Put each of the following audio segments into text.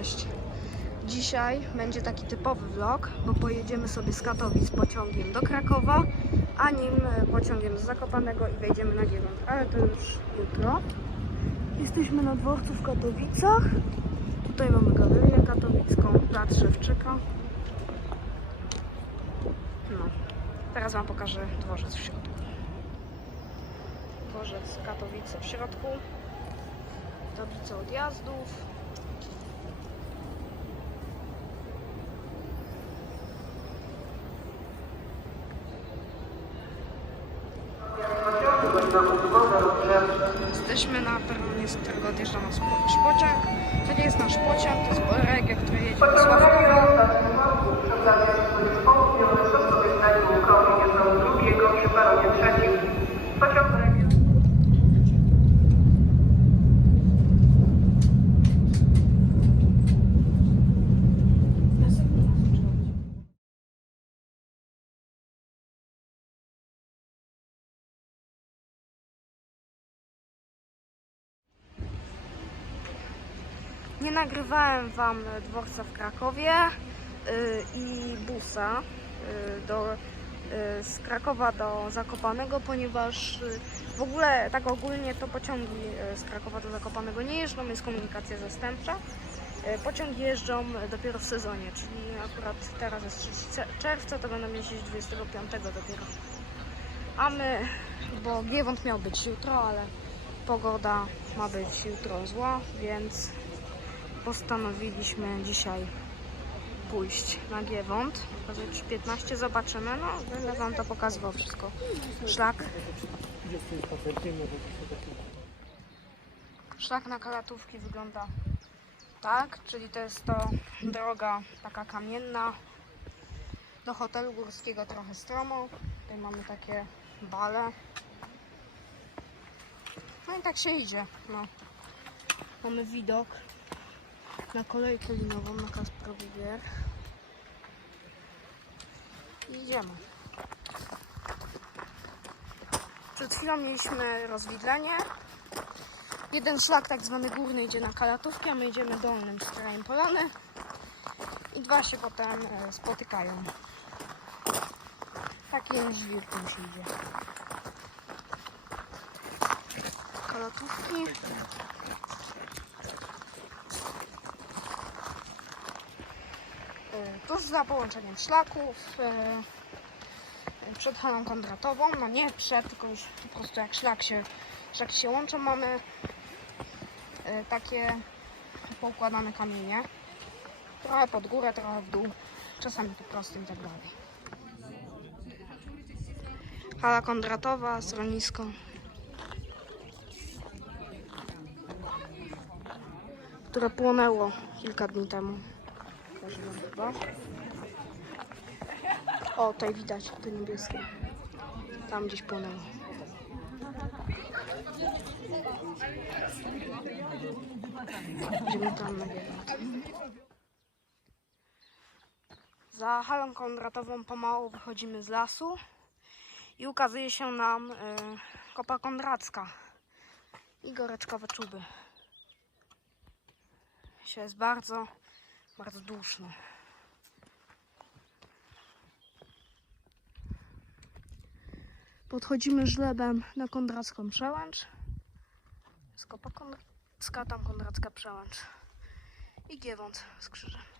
Cześć. Dzisiaj będzie taki typowy vlog, bo pojedziemy sobie z Katowic pociągiem do Krakowa, a nim e, pociągiem z Zakopanego i wejdziemy na Giewont, ale to już jutro. Jesteśmy na dworcu w Katowicach. Tutaj mamy galerię katowicką, Plac Szewczyka. No, teraz Wam pokażę dworzec w środku. Dworzec Katowice w środku. Tablice odjazdów. Jesteśmy na peronie, z którego odjeżdża nasz po- szpociąg. To nie jest nasz pociąg, to jest Boregia, który jedzie do Sławkowa. Nie nagrywałem Wam dworca w Krakowie y, i busa y, do, y, z Krakowa do Zakopanego, ponieważ w ogóle tak ogólnie to pociągi z Krakowa do Zakopanego nie jeżdżą, jest komunikacja zastępcza. Pociągi jeżdżą dopiero w sezonie, czyli akurat teraz jest 3 czerwca, to będą jeździć 25 dopiero. A my, bo Giewont miał być jutro, ale pogoda ma być jutro zła, więc postanowiliśmy dzisiaj pójść na Giewont. Pokazać 15 zobaczymy. No, będę wam to pokazywał wszystko. Szlak. Szlak na kalatówki wygląda tak, czyli to jest to droga taka kamienna do hotelu górskiego trochę stromo. Tutaj mamy takie bale. No i tak się idzie. No. Mamy widok na kolejkę linową na Kasprowy Wier. I Idziemy. Przed chwilą mieliśmy rozwidlenie. Jeden szlak tak zwany górny idzie na Kalatówkę, a my idziemy dolnym z krajem Polany. I dwa się potem e, spotykają. Takim żwirkiem się idzie. Kalatówki. Tuż za połączeniem szlaków e, przed halą kondratową, no nie przed, tylko już po prostu jak szlak się, szlak się łączą, mamy e, takie poukładane kamienie, trochę pod górę, trochę w dół, czasami po prostu i tak dalej. Hala kondratowa, schronisko. które płonęło kilka dni temu. Wam chyba. O, tutaj widać to niebieskie. Tam gdzieś płonęło. Idziemy tam na. Za halą kondratową pomału wychodzimy z lasu i ukazuje się nam y, kopa kondracka i goreczkowe czuby. Się jest bardzo, bardzo duszno. Podchodzimy żlebem na Kondracką Przełęcz. Skopa Kondracka, tam Kondracka Przełęcz. I Giewont z krzyżem.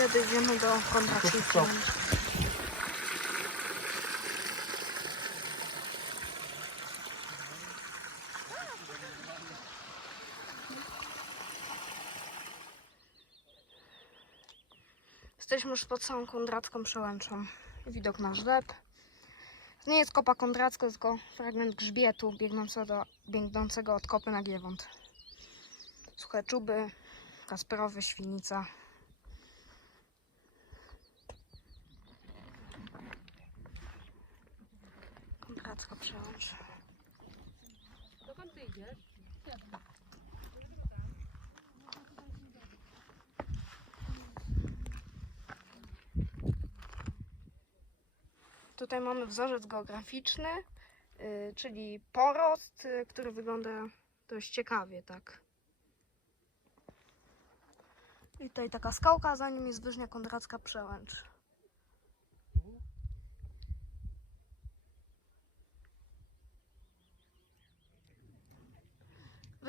Chwilę dojdziemy do Przełęczy. Jesteśmy już pod samą Kondracką Przełęczą. Widok na. To nie jest kopa Kondracka, tylko fragment grzbietu biegnącego, biegnącego od kopy na Giewont. Suche czuby, Kasperowy, Świnica. Patko przełącz. Dokąd ty idziesz? Tutaj mamy wzorzec geograficzny, y, czyli porost, y, który wygląda dość ciekawie, tak. I tutaj taka skałka, za nim jest Wyżnia Kondracka Przełęcz.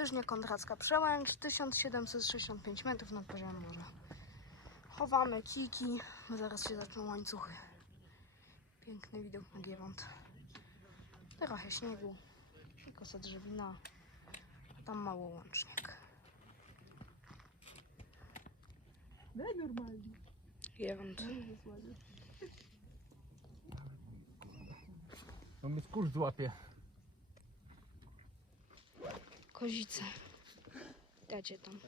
Wyżnia kondracka przełęcz, 1765 metrów nad poziomem morza. Chowamy kiki, zaraz się zaczną łańcuchy. Piękny widok na Giewont. Trochę śniegu i kosa drzewina, a tam mało łącznik. Daj normalnie. Giewont. No mnie skurcz złapie. Kozice. Dacie tam.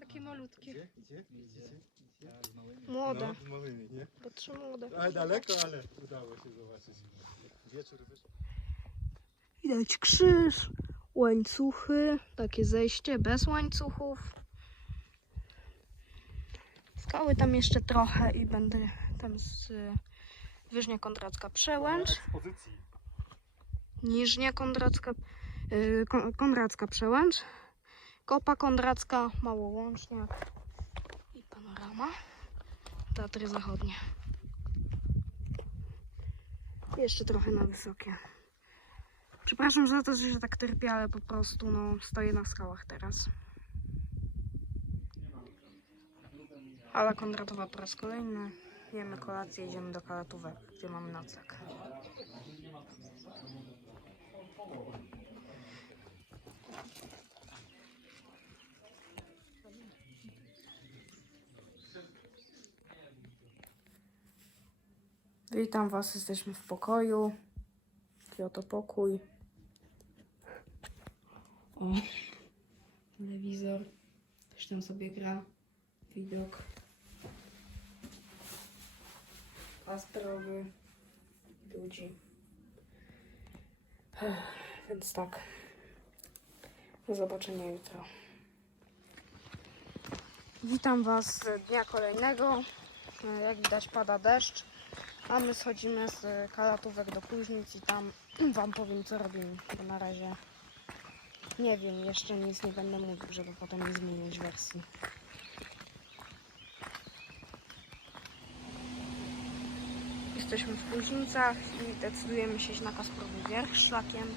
Takie malutkie. Gdzie? Gdzie? Gdzie? Młode, No, z małymi, nie? bo trzy młode. Ale daleko, ale udało się zobaczyć. Wieczór wyszedł. Widać krzyż, łańcuchy, takie zejście bez łańcuchów. Skały tam jeszcze trochę i będę tam z y, Wyżnia Kondracka Przełęcz, Ekspozycji. Niżnia Kondracka, Kon- Konradzka Przełęcz, Kopa Kondracka, Małołączniak i panorama. Tatry Zachodnie. Jeszcze trochę na wysokie. Przepraszam za to, że się tak terpię, ale po prostu no, stoję na skałach teraz. Hala Kondratowa po raz kolejny. Jemy kolację, idziemy do Kalatówek, gdzie mamy nocleg. Witam Was, jesteśmy w pokoju. Taki oto pokój. O, telewizor. Ktoś tam sobie gra. Widok. Astrowy. Ludzi. Więc tak. Do zobaczenia jutro. Witam Was z dnia kolejnego. E, Jak widać pada deszcz. A my schodzimy z kalatówek do Kuźnic i tam Wam powiem co robimy. Bo na razie nie wiem, jeszcze nic nie będę mówił, żeby potem nie zmienić wersji. Jesteśmy w Kuźnicach i decydujemy się iść na Kasprowy Wierch szlakiem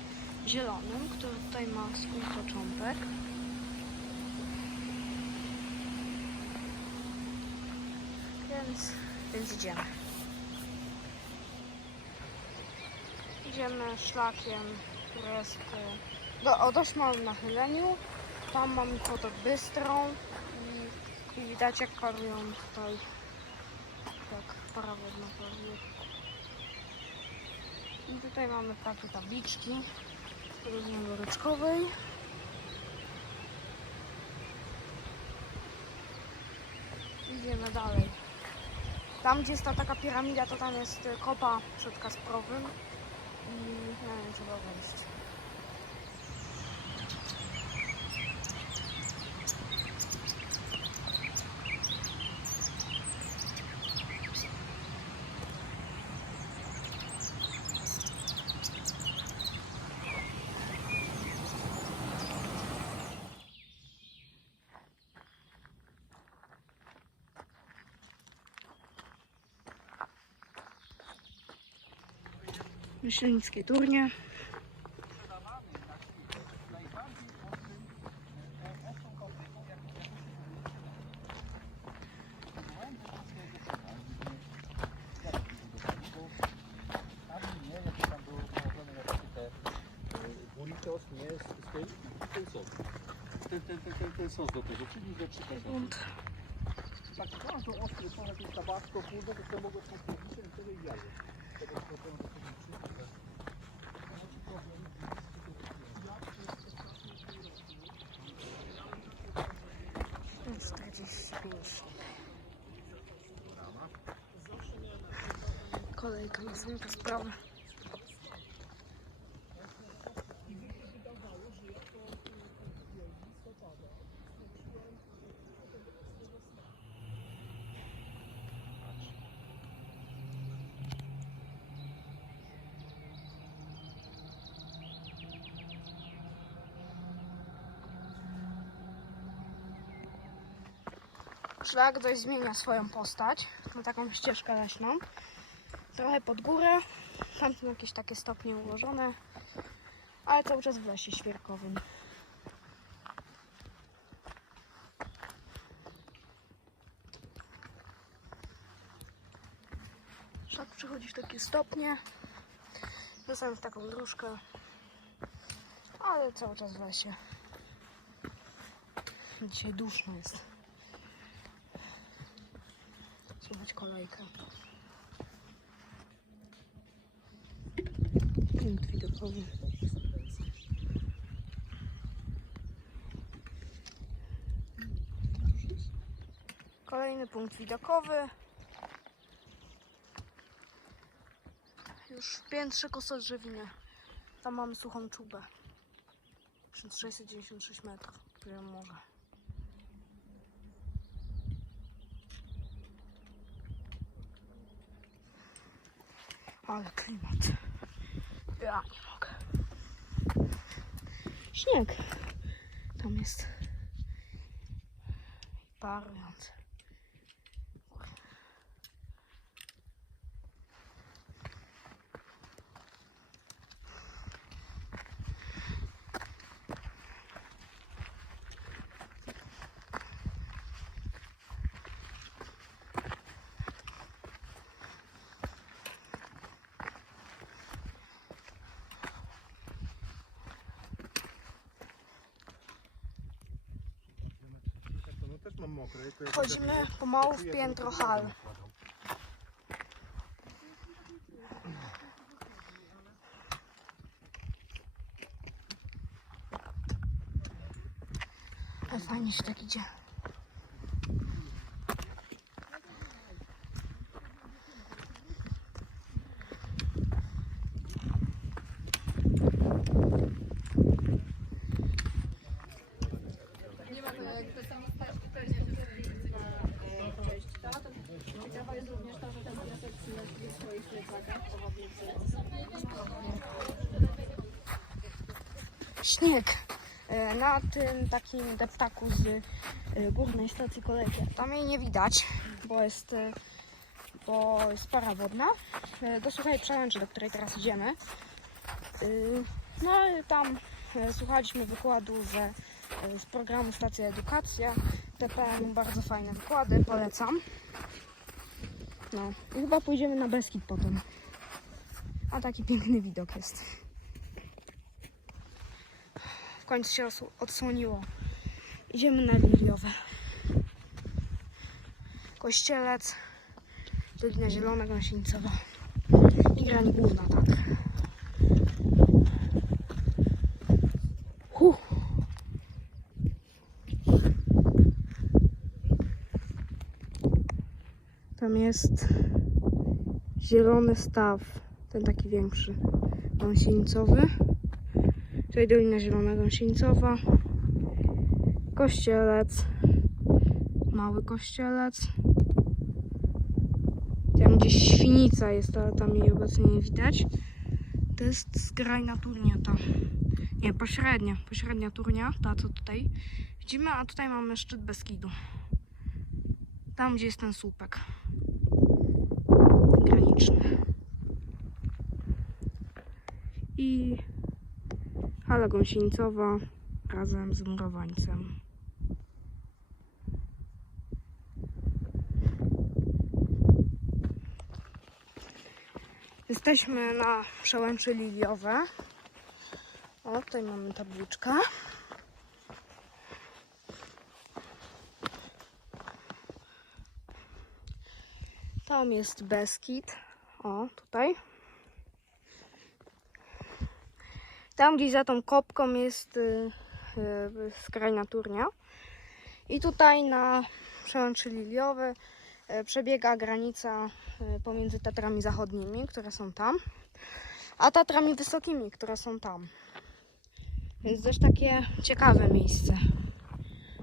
zielonym, który tutaj ma swój początek. Więc, więc idziemy. Idziemy szlakiem, który jest do, o dość małym nachyleniu. Tam mamy potok Bystrą i, i widać jak parują tutaj tak parawodno paruje. I tutaj mamy takie tabliczki różnej woreczkowej. Idziemy dalej. Tam gdzie jest ta taka piramida, to tam jest kopa przed Kasprowym. I nie wiem, trzeba wejść. Myślenickie turnie. Burritos z, tej, ten. Ten, ten, ten, ten, ten sos do tego, czyli do. Und Tak, bardzo ostry jakieś tabasco, kurde, to mogę i wtedy. Tego to to Kolejka no następna sprawa. szlak dość zmienia swoją postać na taką ścieżkę leśną. Trochę pod górę. Tam są jakieś takie stopnie ułożone, ale cały czas w lesie świerkowym. Szlak przechodzi w takie stopnie. Czasem w taką dróżkę, ale cały czas w lesie. Dzisiaj duszno jest. Słychać kolejkę. Widokowy. Kolejny punkt widokowy. Już w piętrze Kosodrzewiny. Tam mamy suchą czubę. 1696 metrów. Poziom morza. Ale klimat. Ja nie mogę. Śnieg. Tam jest. Parujący. No też mam mokre. to ja Wchodzimy pomału w piętro hal. Ale fajnie się tak idzie. Śnieg e, na tym takim deptaku z e, górnej stacji kolejki. Tam jej nie widać, bo jest, e, bo jest para wodna. Do przełęczy, do której teraz idziemy. No tam słuchaliśmy wykładu ze, e, z programu Stacja Edukacja. TPM bardzo fajne wykłady, polecam. No i chyba pójdziemy na Beskid potem. A taki piękny widok jest. Końcu się odsłoniło. Idziemy na Liliowe. Kościelec, Dolina Zielona, Gąsienicowa i Grań Główna, tak. Huh. Tam jest zielony staw, ten taki większy, gąsienicowy. Tutaj Dolina Zielona Gąsienicowa. Kościelec. Mały kościelec. Tam gdzieś świnica jest, ale tam jej obecnie nie widać. To jest skrajna turnia ta. Nie, pośrednia. Pośrednia turnia, ta co tutaj widzimy, a tutaj mamy szczyt Beskidu. Tam gdzie jest ten słupek. Graniczny. I Hala Gąsienicowa razem z murowańcem. Jesteśmy na przełęczy Liliowe. O, tutaj mamy tabliczkę. Tam jest Beskid. O, tutaj. Tam gdzieś za tą kopką jest y, y, skrajna turnia. I tutaj na przełęczy Liliowy y, przebiega granica y, pomiędzy Tatrami Zachodnimi, które są tam, a Tatrami Wysokimi, które są tam. Jest też takie ciekawe miejsce.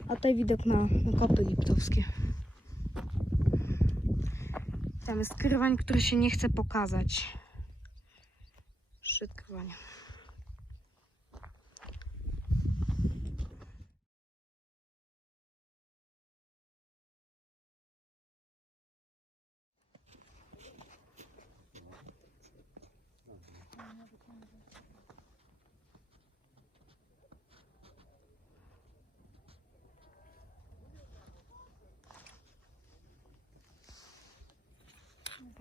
A tutaj widok na, na kopy liptowskie. Tam jest krwań, który się nie chce pokazać. Szczyt krwania. Nie wyciągnę. Nie